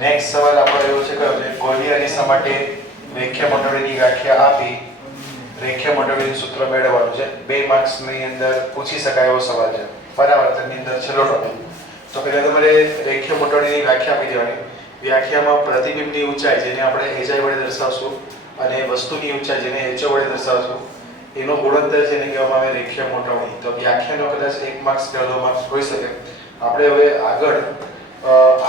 Next સવાલ આપણો એવો છે કે ગોલીય અરીસા માટે રેખીય મંડળીની વ્યાખ્યા આપી રેખીય મંડળીનું સૂત્ર મેળવવાનું છે. 2 માર્ક્સની અંદર પૂછી શકાય એવો સવાલ છે. પરાવર્તનની અંદર છેલ્લો ટોપિક. તો પહેલા તમારે રેખીય મંડળીની વ્યાખ્યા આપી દેવાની. વ્યાખ્યામાં પ્રતિબિંબની ઊંચાઈ જેને આપણે એચઆઈ વડે દર્શાવશું અને વસ્તુની ઊંચાઈ જેને એચઓ વડે દર્શાવશું એનો ગુણોત્તર જેને કહેવામાં આવે રેખીય મંડળી. તો વ્યાખ્યાનો કદાચ 1 માર્ક્સ કે 2 માર્ક્સ હોઈ શકે. આપણે હવે આગળ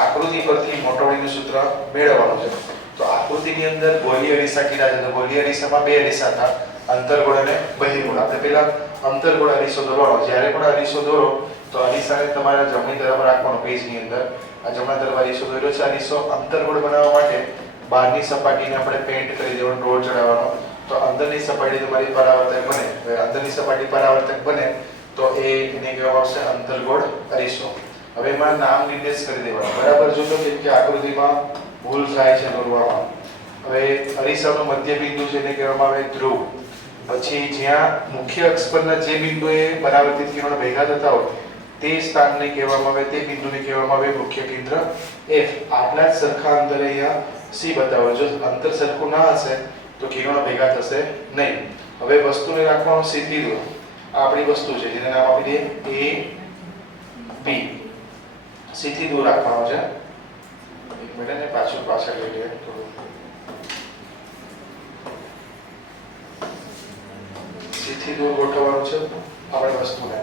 આકૃતિ પરથી મંડળીનું સૂત્ર મેળવવાનું છે. તો આકૃતિની અંદર ગોલીય અરીસા કીધા છે. તો ગોલીય અરીસામાં 2 અરીસા હતા, અંતર્ગોળ અને બહિર્ગોળ. આપણે પહેલા અંતર્ગોળ અરીસો દોરવાનો. જ્યારે પણ અરીસો દોરો તો અરીસાને તમારે જમણી તરફ રાખવાનો પેજની અંદર. આ જમણા તરફ અરીસો દોર્યો છે. અરીસો અંતર્ગોળ બનાવવા માટે બહારની સપાટીને આપણે પેઇન્ટ કરી દેવાનો, ડોળ ચડાવવાનો. તો અંદરની સપાટી તમારી પરાવર્તક બને. અંદરની સપાટી પરાવર્તક બને તો એને કહેવામાં આવશે અંતર્ગોળ અરીસો. હવે એમાં નામ નિર્દેશ કરી દેવાનું. બરાબર જોજો કેમ કે આકૃતિમાં ભૂલ થાય છે દોરવામાં. હવે અરીસાનો મધ્ય બિંદુ છે એને કહેવામાં આવે ધ્રુવ. પછી જ્યાં મુખ્ય અક્ષ પરના જે બિંદુએ પરાવર્તિત કિરણો ભેગા થતા હોય તે સ્થાનને કહેવામાં આવે, તે બિંદુને કહેવામાં આવે મુખ્ય કેન્દ્ર F. આટલા જ સરખા અંતરે અહીંયા C બતાવો. જો અંતર સરખું ના હશે તો કિરણો ભેગા થશે નહીં. હવે વસ્તુને રાખવાનું સીધી દૂર. આ આપણી વસ્તુ છે જેને નામ આપી દઈએ A B. સીધી દૂર રાખવાનો છે. એક મિનિટ ને પાછળ લઈ લઈએ થોડું. સીધી દૂર ગોઠવવાનું છે આપણે વસ્તુને.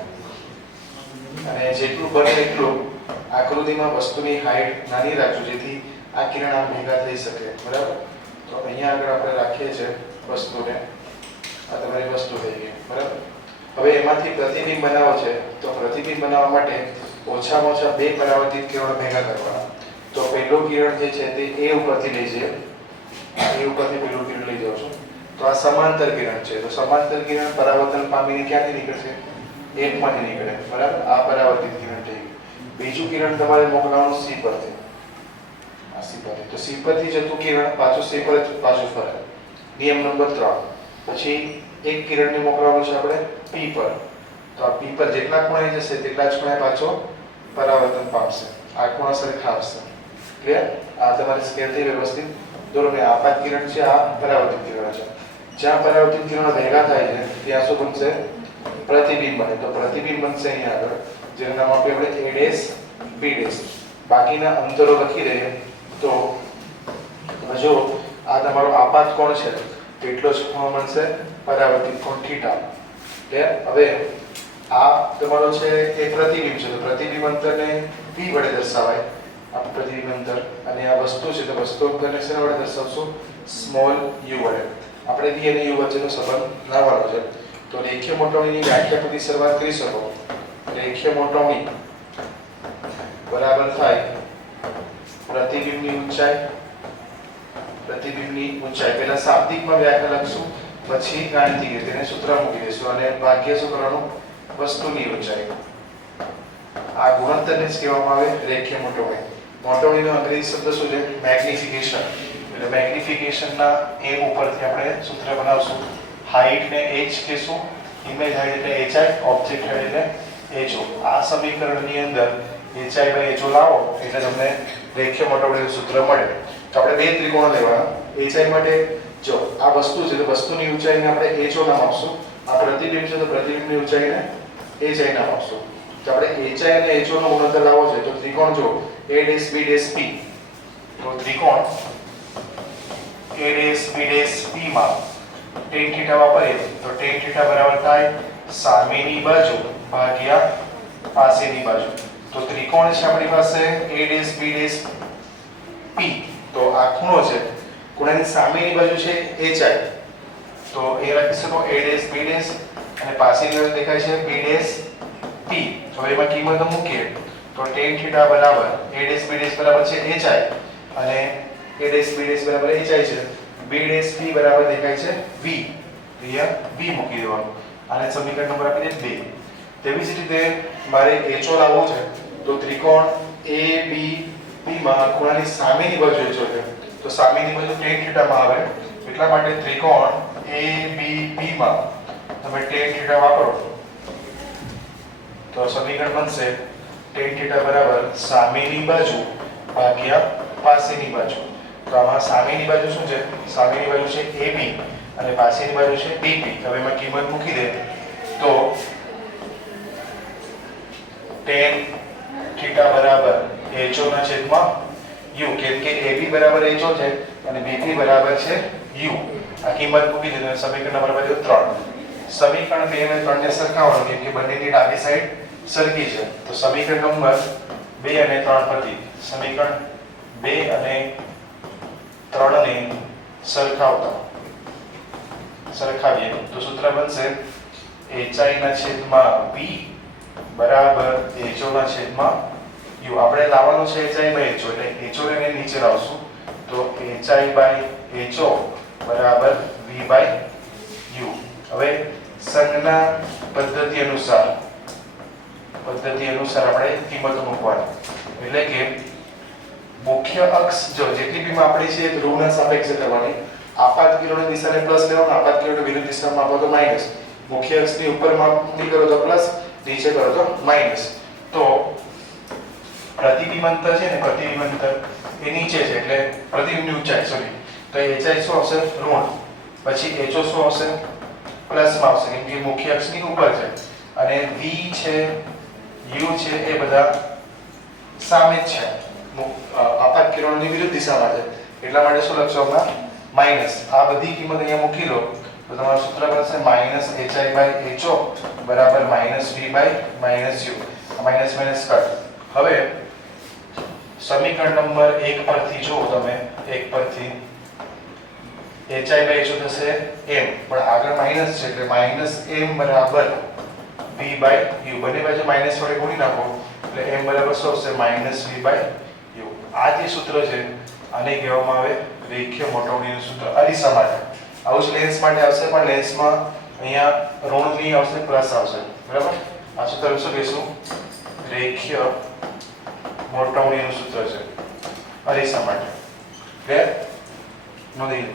અને જેટલું બને એટલું આકૃતિમાં વસ્તુની હાઈટ નાની રાખજો જેથી આ કિરણ આમ ભેગા થઈ શકે. બરાબર. તો અહીંયા આગળ આપણે રાખીએ છીએ વસ્તુને. આ તમારી વસ્તુ થઈ ગઈ. બરાબર. હવે એમાંથી પ્રતિબિંબ બનાવવો છે. તો પ્રતિબિંબ બનાવવા માટે ઓછામાં ઓછા 2 પરાવર્તિત કિરણો ભેગા કરવાના. તો પહેલું કિરણ જે છે તે A ઉપરથી લઈ જઈએ. A ઉપરથી પહેલું કિરણ લઈ જાવ છું. તો આ સમાંતર કિરણ છે. તો સમાંતર કિરણ પરાવર્તન પામીને ક્યાંથી નીકળશે? 1 માંથી નીકળે. બરાબર. આ પરાવર્તિત કિરણ થઈ ગયું. બીજું કિરણ તમારે મોકલવાનું C પરથી. આ C પરથી. તો C પરથી જતું કિરણ પાછું C પર જ પાછું ફરે. નિયમ નંબર 3. પછી એક કિરણને મોકલવાનું છે આપણે P પર. તો આ P પર જેટલા ખૂણે જશે તેટલા જ ખૂણે પાછો પરાવર્તન પામશે. આ ખૂણા સરખા આવશે. ક્લિયર? આ તમારે સ્કેલથી વ્યવસ્થિત દોરો ને. આપાત કિરણ છે, આ પરાવર્તિત કિરણ છે. જ્યાં પરાવર્તિત કિરણો ભેગા થાય છે ત્યાં શું બનશે? પ્રતિબિંબ બને. તો પ્રતિબિંબ બનશે અહીંયા આગળ જેનું નામ આપીએ આપણે A' B'. બાકીના અંતરો લખી દઈએ તો જો આ તમારો આપાત કોણ છે એટલો જ ખૂણો બનશે પરાવર્તિત કોણ થીટા. હવે આ તમારો છે એ પ્રતિબિંબ છે. તો પ્રતિબિંબ અંતરને P વડે દર્શાવાય. આ પ્રતિબિંબ અંતર. અને આ વસ્તુ છે તો વસ્તુ અંતરને શેના વડે દર્શાવશું? સ્મોલ u વડે. આપણે p અને u વચ્ચેનો સંબંધ લાવવાનો છે. તો રેખીય મોટવણીની વ્યાખ્યા પરથી શરૂઆત કરી શકો. રેખીય મોટવણી બરાબર થાય પ્રતિબિંબની ઊંચાઈ. પ્રતિબિંબની ઊંચાઈ પહેલા શાબ્દિકમાં વ્યાખ્યા લખશું, પછી ગાણિતિક તેને સૂત્ર મૂકી દઈશું અને ભાગ્ય શું કરવાનું? વસ્તુની ઊંચાઈ. આ ગુણોત્તરને જ કહેવામાં આવે રેખીય મોટવણી. મોટવણીનો અંગ્રેજી શબ્દ શું છે? મેગ્નિફિકેશન. એટલે મેગ્નિફિકેશનના m ઉપરથી આપણે સૂત્ર બનાવશું. હાઈટ ને h કહેશું. ઇમેજ હાઈટ એટલે hi, ઓબ્જેક્ટ હાઈટ એટલે ho. આ સમીકરણની અંદર hi/ho લાવો એટલે તમને રેખીય મોટવણીનું સૂત્ર મળે. તો આપણે 2 ત્રિકોણો લેવાના. hi માટે જો આ વસ્તુ છે તો વસ્તુની ઊંચાઈને આપણે ho નામ આપશું. આ પ્રતિબિંબ છે તો પ્રતિબિંબની ઊંચાઈને hi નામ આપશું. તો આપણે hi અને ho નો ગુણોત્તર લાવવો છે તો ત્રિકોણ જો a'(b')P. તો ત્રિકોણ a'(b')P માં tan θ વાપરીએ તો tan θ બરાબર થાય સામેની બાજુ ભાગ્યા પાસેની બાજુ. તો ત્રિકોણ છે આપણી પાસે a'(b')P. તો આ ખૂણો છે, ખૂણાની સામેની બાજુ છે hi. તો એ લખી શકો a'(b') અને પાસેની બાજુ દેખાય છે b'(P). હવે એમાં કિંમત મૂકીએ તો tan θ બરાબર a'(b') બરાબર છે hi અને a'(b') બરાબર hi છે. b'(P) બરાબર દેખાય છે v. અહીંયા v મૂકી દેવાનું. આને સમીકરણ નંબર આપી દે 2. તેવી જ રીતે મારે ho લાવવો છે તો ત્રિકોણ ABP માં ખૂણાની સામેની બાજુ ho છે. તો સામેની બાજુ tan θ માં આવે. એટલા માટે ત્રિકોણ ABP માં તમે tan θ વાપરો તો સમીકરણ બનશે tan θ બરાબર સામેની બાજુ ભાગ્યા પાસેની બાજુ. તો આમાં સામેની બાજુ શું છે? સામેની બાજુ છે AB અને પાસેની બાજુ છે BP. હવે એમાં કિંમત મૂકી દે તો tan θ બરાબર HO ના છેદમાં U, કેમ કે AB બરાબર HO છે અને BP બરાબર છે U. આ કિંમત મૂકી દે તો સમીકરણ નંબર બન્યો 3. સમીકરણ 2 અને 3 ને સરખાવવાનું કેમ કે બંનેની ડાબી સાઈડ સરખી છે. તો સમીકરણ નંબર 2 અને 3 પરથી સમીકરણ 2 અને 3 ને સરખાવીએ તો સૂત્ર બનશે HI ના છેદમાં P બરાબર HO ના છેદમાં U. આપણે લાવવાનો છે HI બાય HO એટલે HO ને નીચે લાવશું તો HI બાય HO બરાબર V બાય U. હવે સંજ્ઞા પદ્ધતિ અનુસાર આપણે કિંમતો મૂકવાની એટલે કે મુખ્ય અક્ષ જો જેટલી બી આપણી છે ધ્રુવના સાપેક્ષે કરવાની. આપાત કિરણોની દિશાને પ્લસ લેવાનું, આપાત કિરણોની વિરુદ્ધ દિશામાં આપો તો માઈનસ. મુખ્ય અક્ષની ઉપર માપણી કરો તો પ્લસ, નીચે કરો તો માઈનસ. તો પ્રતિબિંબ અંતર છે ને, પ્રતિબિંબ અંતર એ નીચે છે એટલે પ્રતિબિંબની ઊંચાઈ સોરી તો HI શું આવશે? ઋણ. પછી HO શું આવશે? પ્લસમાં આવશે કેમ કે મુખ્ય અક્ષની ઉપર છે અને V છે U છે એ બધા સામે જ છે, આપાત કિરણોની વિરુદ્ધ દિશામાં છે એટલા માટે શું લખશો હમણાં? માઈનસ. આ બધી કિંમત અહીંયા મૂકી લો તો તમારું સૂત્ર બનશે -HI બાય HO બરાબર -V by -U. Minus minus cut. હવે સમીકરણ નંબર 1 પરથી જો તમે 1 પરથી HI બાય HO થશે m, પણ આગળ માઈનસ છે એટલે -m બરાબર V બાય U. બંને બાજુ માઈનસ વડે ગુણી નાખો એટલે m બરાબર શું આવશે? -V by U. આ જે સૂત્ર છે આને કહેવામાં આવે રેખીય મોટવણીનું સૂત્ર. અરીસા માટે આવું જ લેન્સ માટે આવશે પણ લેન્સમાં અહીંયા ઋણ ની આવશે પ્લસ આવશે. બરાબર? આ સૂત્ર શું કહીશું? રેખીય મોટવણીનું સૂત્ર છે અરીસા માટે. ક્લિયર? નોંધી લો.